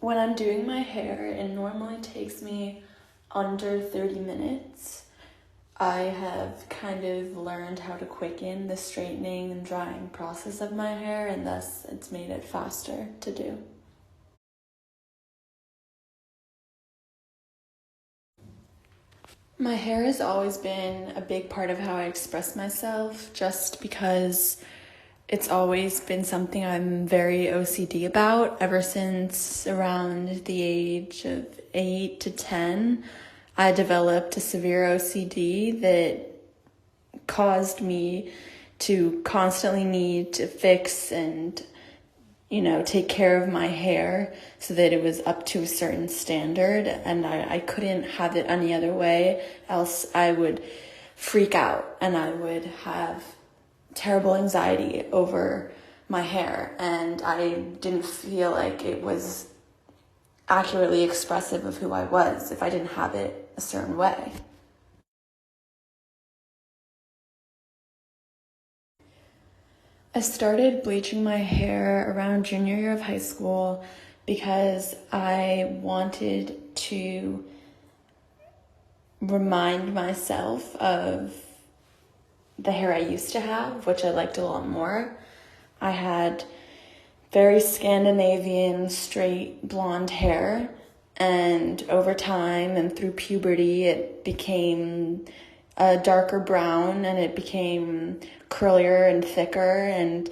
When I'm doing my hair, it normally takes me under 30 minutes. I have kind of learned how to quicken the straightening and drying process of my hair, and thus it's made it faster to do. My hair has always been a big part of how I express myself, just because it's always been something I'm very OCD about. Ever since around the age of 8 to 10, I developed a severe OCD that caused me to constantly need to fix and take care of my hair so that it was up to a certain standard, and I couldn't have it any other way, else I would freak out and I would have terrible anxiety over my hair, and I didn't feel like it was accurately expressive of who I was if I didn't have it a certain way. I started bleaching my hair around junior year of high school because I wanted to remind myself of the hair I used to have, which I liked a lot more. I had very Scandinavian straight blonde hair, and over time and through puberty it became a darker brown and it became curlier and thicker, and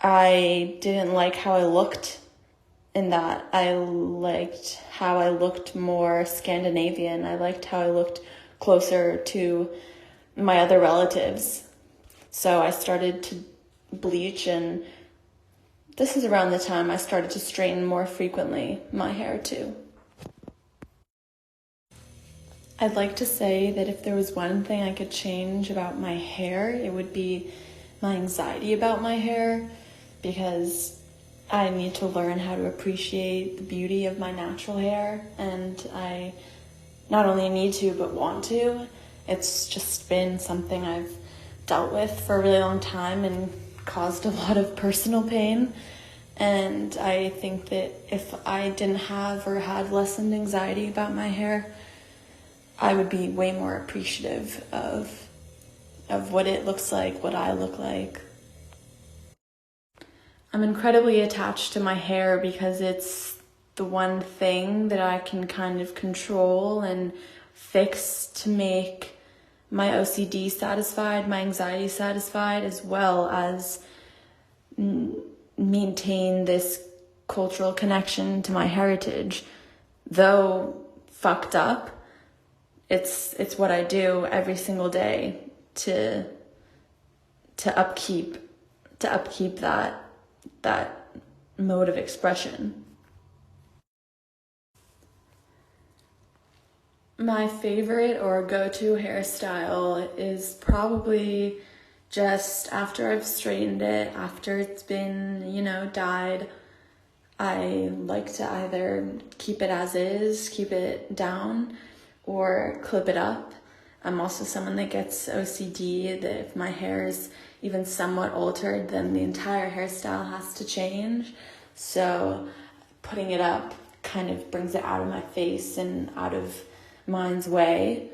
I didn't like how I looked in that. I liked how I looked more Scandinavian. I liked how I looked closer to my other relatives. So I started to bleach, and this is around the time I started to straighten more frequently my hair too. I'd like to say that if there was one thing I could change about my hair, it would be my anxiety about my hair, because I need to learn how to appreciate the beauty of my natural hair, and I not only need to, but want to. It's just been something I've dealt with for a really long time and caused a lot of personal pain. And I think that if I didn't have or had lessened anxiety about my hair, I would be way more appreciative of what it looks like, what I look like. I'm incredibly attached to my hair because it's the one thing that I can kind of control and fix to make my OCD satisfied, my anxiety satisfied, as well as maintain this cultural connection to my heritage. Though fucked up, it's what I do every single day to upkeep that mode of expression. My favorite or go-to hairstyle is probably just after I've straightened it, after it's been, dyed. I like to either keep it as is, keep it down, or clip it up. I'm also someone that gets OCD, that if my hair is even somewhat altered, then the entire hairstyle has to change. So putting it up kind of brings it out of my face and out of mind's way,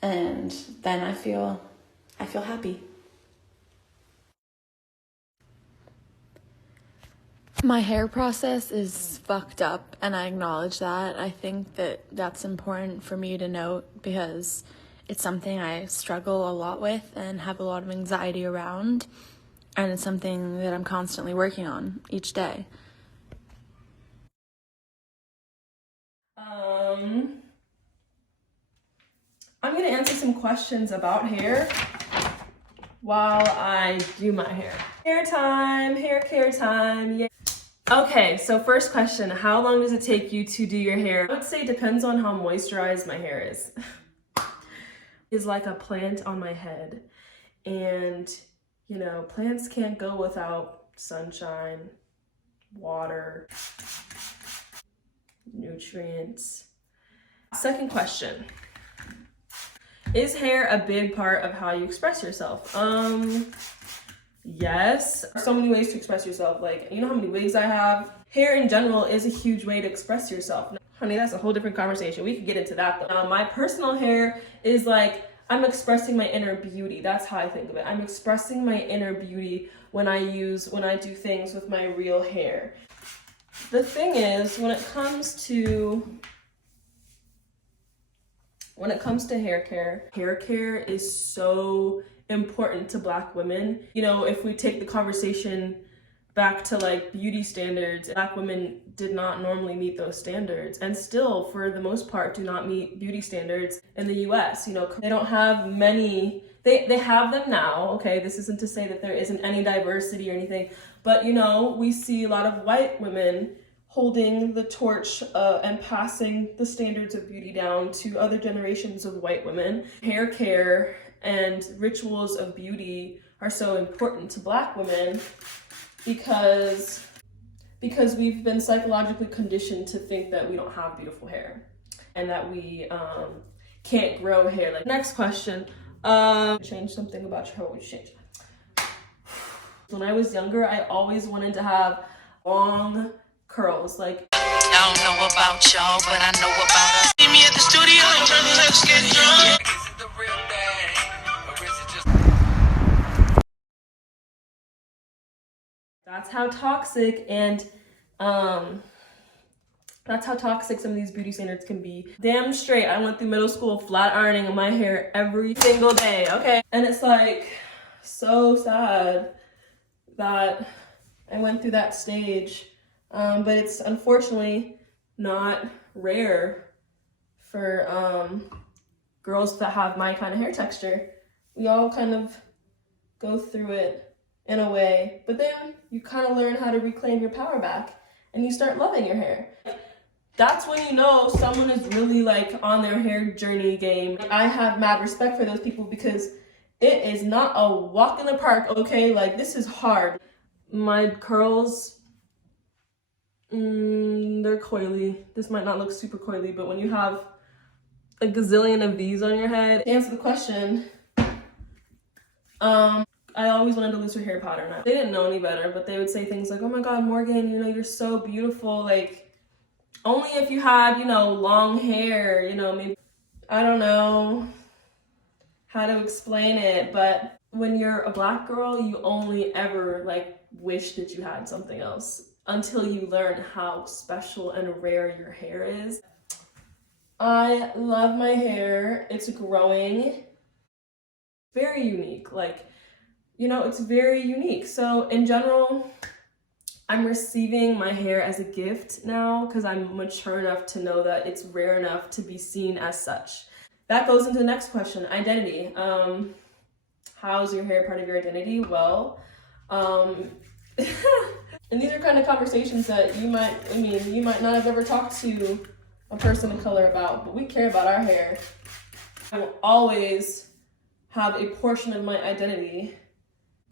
and then I feel happy. My hair process is fucked up, and I acknowledge that. I think that that's important for me to note because it's something I struggle a lot with and have a lot of anxiety around, and it's something that I'm constantly working on each day. I'm going to answer some questions about hair while I do my hair. Hair care time, yeah. Okay, so first question, how long does it take you to do your hair? I would say it depends on how moisturized my hair is. It's like a plant on my head, and plants can't go without sunshine, water, nutrients. Second question, is hair a big part of how you express yourself? Yes. So many ways to express yourself. Like, you know how many wigs I have? Hair in general is a huge way to express yourself. Honey, that's a whole different conversation. We could get into that though. My personal hair is like, I'm expressing my inner beauty. That's how I think of it. I'm expressing my inner beauty when I do things with my real hair. The thing is, when it comes to hair care is so important to Black women. You know, if we take the conversation back to like beauty standards, Black women did not normally meet those standards, and still for the most part do not meet beauty standards in the US. You know, they don't have many, they have them now, okay? This isn't to say that there isn't any diversity or anything, but you know, we see a lot of white women holding the torch and passing the standards of beauty down to other generations of white women. Hair care and rituals of beauty are so important to Black women because we've been psychologically conditioned to think that we don't have beautiful hair and that we can't grow hair. Like, next question, change something about your hair. What would you change? When I was younger, I always wanted to have long curls. Like, I don't know about y'all, but I know about us. See me at the studio, let's get drunk. Is it the real thing, or is it just... That's how toxic some of these beauty standards can be. Damn straight, I went through middle school flat ironing my hair every single day, okay? And it's like so sad that I went through that stage. But it's unfortunately not rare for girls that have my kind of hair texture. We all kind of go through it in a way, but then you kind of learn how to reclaim your power back and you start loving your hair. That's when you know someone is really like on their hair journey game. I have mad respect for those people because it is not a walk in the park, okay? Like, this is hard. My curls, they're coily. This might not look super coily, but when you have a gazillion of these on your head, to answer the question, I always wanted to lose her hair pattern. They didn't know any better, but they would say things like, oh my God, Morgan, you know, you're so beautiful. Like, only if you had, you know, long hair, you know, maybe, I don't know how to explain it, but when you're a Black girl, you only ever like wish that you had something else until you learn how special and rare your hair is. I love my hair. It's growing. Very unique. Like, you know, it's very unique. So in general, I'm receiving my hair as a gift now because I'm mature enough to know that it's rare enough to be seen as such. That goes into the next question, identity. How's your hair part of your identity? Well, and these are kind of conversations that you might not have ever talked to a person of color about, but we care about our hair. I will always have a portion of my identity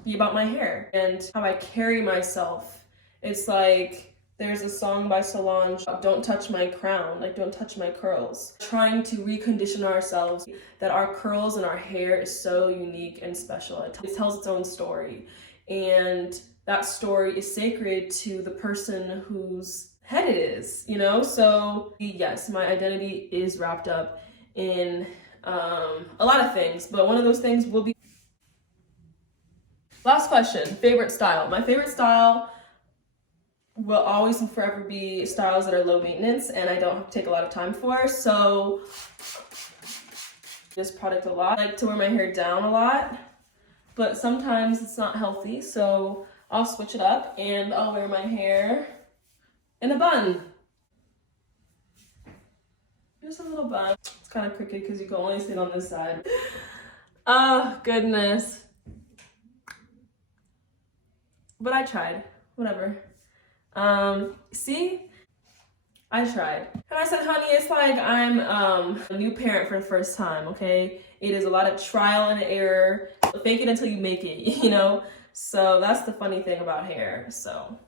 be about my hair and how I carry myself. It's like, there's a song by Solange, don't touch my crown, like don't touch my curls. Trying to recondition ourselves that our curls and our hair is so unique and special. It tells its own story. And that story is sacred to the person whose head it is, you know? So yes, my identity is wrapped up in a lot of things, but one of those things will be... Last question, favorite style. My favorite style will always and forever be styles that are low maintenance and I don't have to take a lot of time for. So this product a lot. I like to wear my hair down a lot, but sometimes it's not healthy. So I'll switch it up and I'll wear my hair in a bun. Just a little bun. It's kind of crooked because you can only see it on this side. Oh, goodness. But I tried, whatever. See, I tried. And I said, honey, it's like I'm a new parent for the first time, okay? It is a lot of trial and error. Fake it until you make it, you know? So that's the funny thing about hair, so.